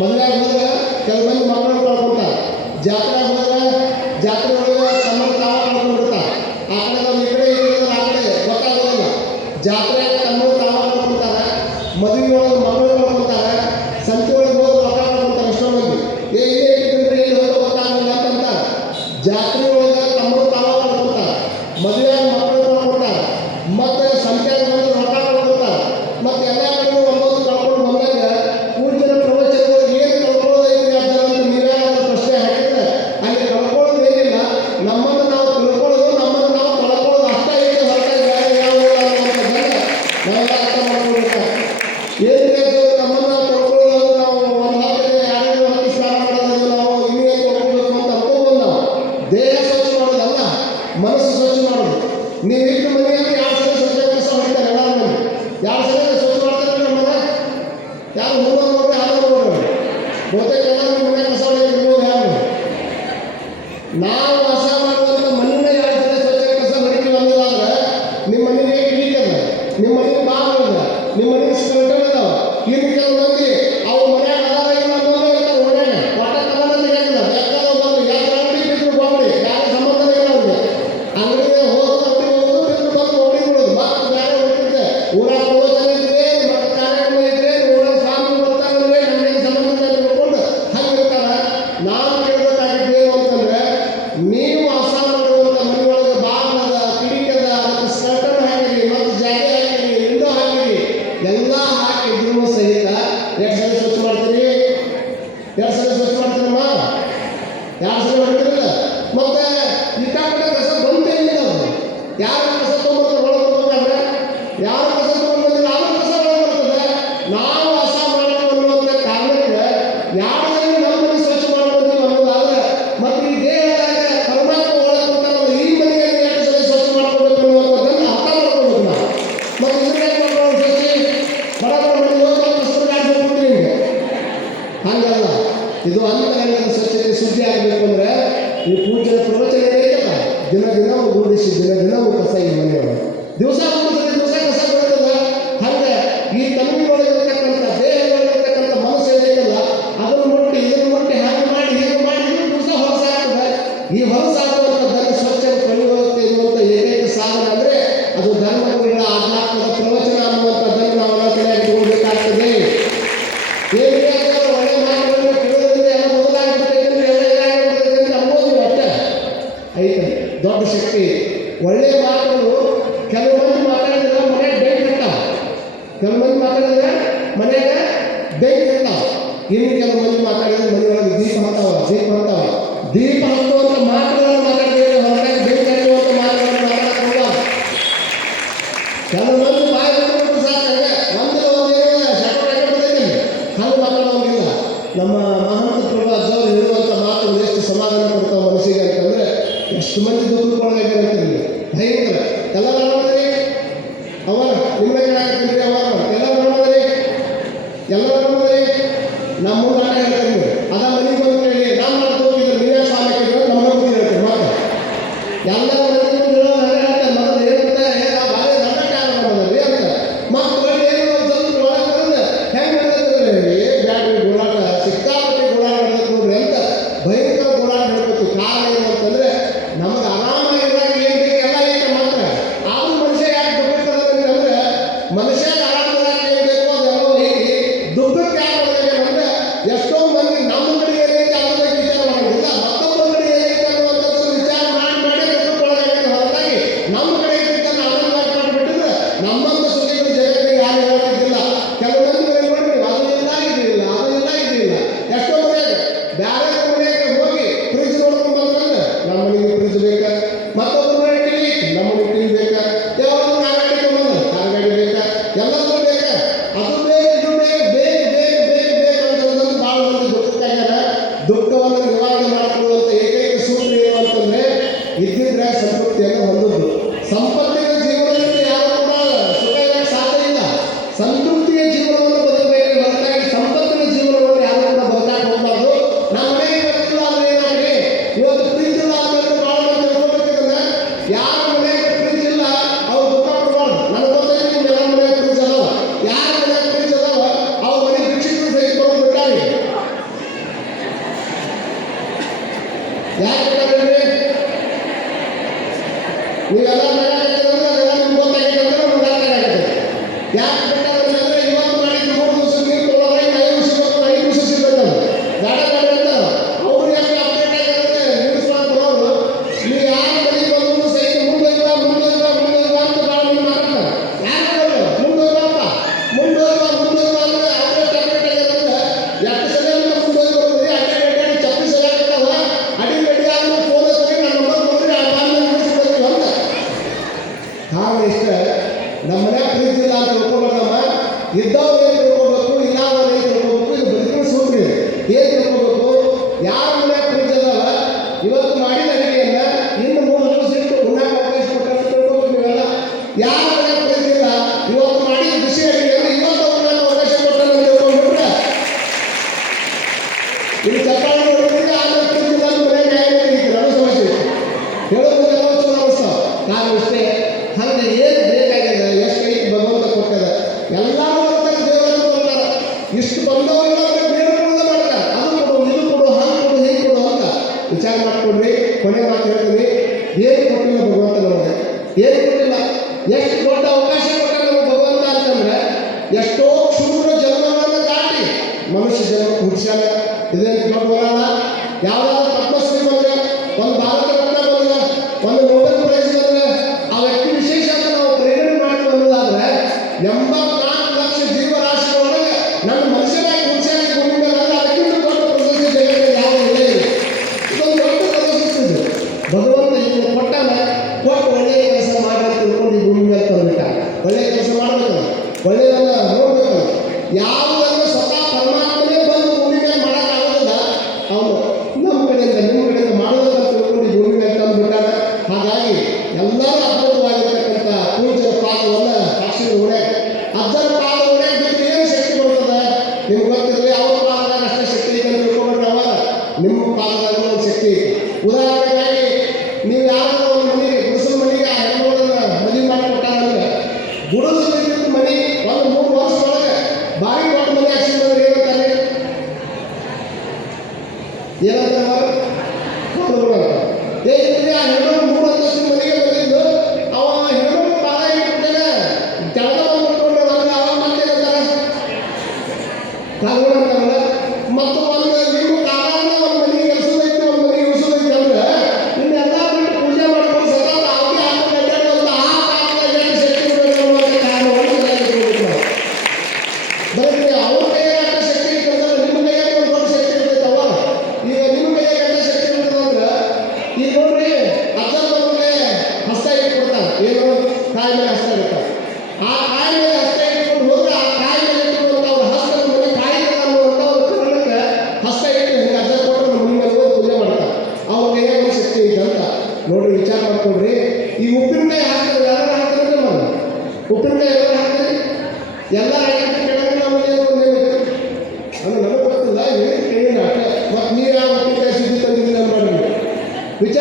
मदद कल मंदिर मतलब जाता Não, Now was ಇದು ಅಂತರಂಗದ ಸ್ವಚ್ಛತೆ ಸುದ್ದಿ ಆಗಬೇಕು ಅಂದ್ರೆ ಈ ಪೂಜೆ ಪ್ರವಚನ ದಿನ ದಿನವೂ ರೂಢಿಸಿ ದಿನ ದಿನವೂ ಕಸ ಈ ಮನೆಯವರು ದಿವಸ ಶಕ್ತಿ. ಒಳ್ಳೆಯ ಮಾತುಗಳು ಕೆಲವು ಮಂದಿ ಮಾತಾಡಿದ್ರೆ ಮನೆಗೆ ಡೇಟ್ ಇರ್ತಾವ ಕೆಲವು ಮಂದಿ ಮಾತಾಡಿದ್ರೆ ಮನೆಗೆ ಎಲ್ಲರೂ ನೋಡಿದ್ರಿ? ಅವ ನಿಮ್ಗೆ ಏನಾಗ್ತಿದ್ರಿ ಅವ ಎಲ್ಲರೂ ನೋಡಿದ್ರಿ? ಎಲ್ಲರೂ ನೋಡಿದ್ರಿ? ನಮ್ಮ ಮುಂದೆ ಹೇಳ್ತೀನಿ ಮನೆ ಸುಲಭವಾಗಿ ನಿವಾರಣೆ ಮಾಡಿಕೊಳ್ಳುವಂತ ಏಕೈಕ ಸೂತ್ರ ಏನು ಅಂತಂದ್ರೆ ವಿದ್ಯುತ್ ಸಂತೃಪ್ತಿಯನ್ನು ಹೊಂದುದು ನೀವು ಎಲ್ಲ ಬೇರೆ ಬೇರೆ ಬೇರೆ ನಿಮ್ಗೆ ಗೊತ್ತಾಗಿದೆ ಅಂದ್ರೆ ಮುಂದೆ ಯಾಕೆ Então, ಕೊಟ್ಟಾಗ ಕೊಟ್ಟು ಒಳ್ಳೆಯ ಕೆಲಸ ಮಾಡಬೇಕು ತಿಳ್ಕೊಂಡು ಈ ಭೂಮಿ ಮೇಲೆ ತಂದ್ಬಿಟ್ಟ ಒಳ್ಳೆಯ ಕೆಲಸ ಮಾಡಬೇಕು. ಒಳ್ಳೆಯದನ್ನ ನೋಡ್ಬೇಕು. ಯಾವ ಸಿಕ್ಕಿತ್ತು ಮನೆ ಒಂದು ಮೂರು ವರ್ಷದೊಳಗೆ ಭಾರಿ ದೊಡ್ಡ ಮನೆ ಹಾಕ್ಸಿದ್ರೆ ಏನಂತಾರೆ ಏನಂತಾರೆ ಆ ಹೆಣ್ಣು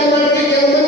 ಕರ್ನಾಟಕಕ್ಕೆ ಒಂದು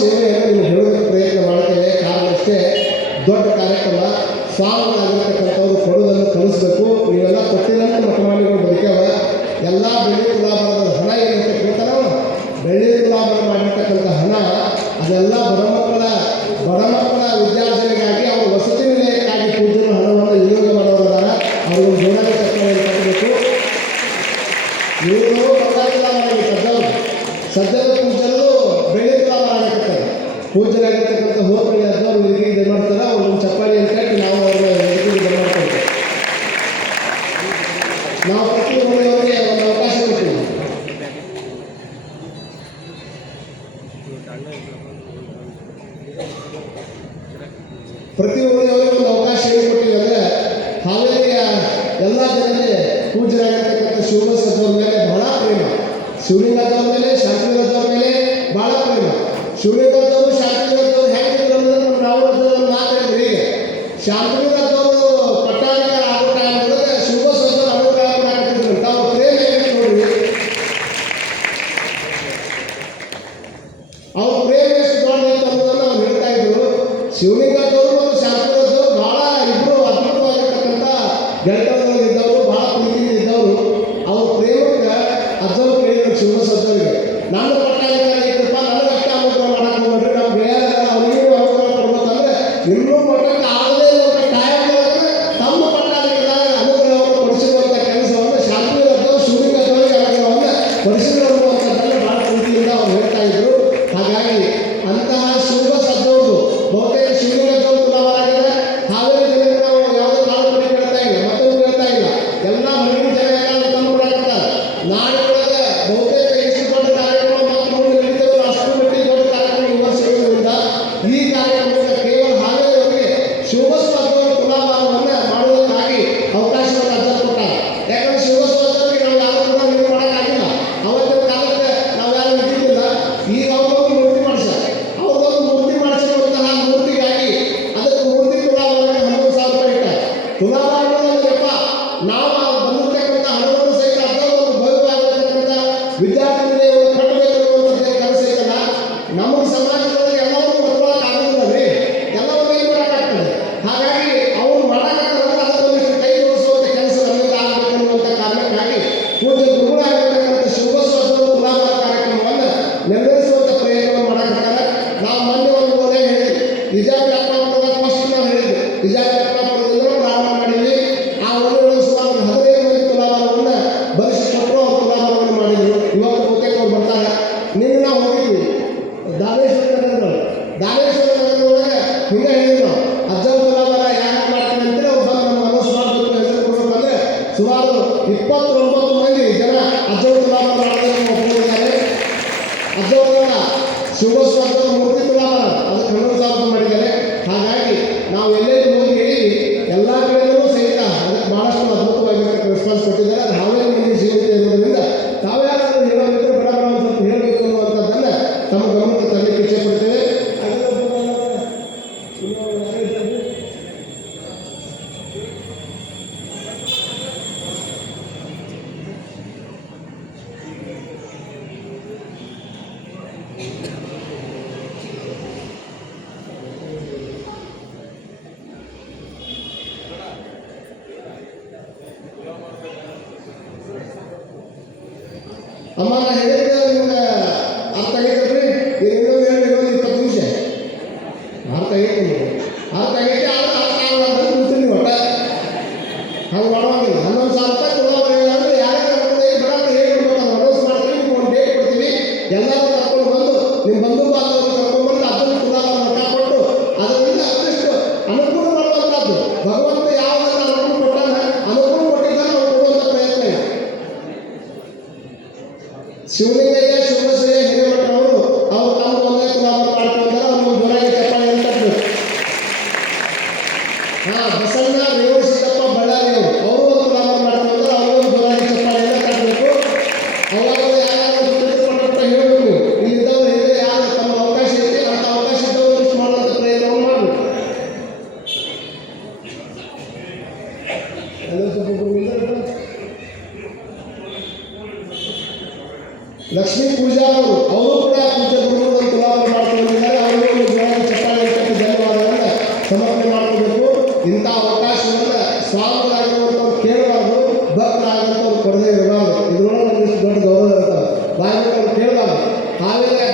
ಸೇವೆಯನ್ನು ನೀವು ಹೇಳೋದಕ್ಕೆ ಪ್ರಯತ್ನ ಮಾಡ್ತೇವೆ. ಕಾರಣ ಅಷ್ಟೇ ದೊಡ್ಡ ಕಾರ್ಯಕ್ರಮ ಸಾವಾಗಿರ್ತಕ್ಕಂಥವ್ರು ಕೊಡೋದನ್ನು ಕಲಿಸ್ಬೇಕು. ನೀವೆಲ್ಲ ಕೊಟ್ಟಿರಂತ ಮಠಮಾಡಿಗಳು ಬದುಕ್ಯಾವ ಎಲ್ಲ ಬೆಳೆ ತುಲಾಭಾರದ ಹಣ ಏನಂತ ಕೇಳ್ತಾರವ? ಬೆಳೆ ತುಲಾಭಾರ ಮಾಡಿರ್ತಕ್ಕಂಥ ಹಣ, ಅದೆಲ್ಲ ಬಡ ಮಕ್ಕಳ ಬಡ ಮಕ್ಕಳ ವಿದ್ಯಾರ್ಥಿಗಳಿಗಾಗಿ ಅವರು ವಸತಿ ನಿಲಯಕ್ಕಾಗಿ ಕೂತಿರೋ ಹಣವನ್ನು ಯೋಗ ಮಾಡೋರಲ್ಲ ಅವರು ಗುಣದ ತಕ್ಕವನ್ನು ಕಟ್ಟಬೇಕು. ಇವರು ಸದ್ಯದ ಪೂಜೆ జరిగింది అంతకైతే వాళ్ళ యొక్క తీరవాలి. ఆ విధంగా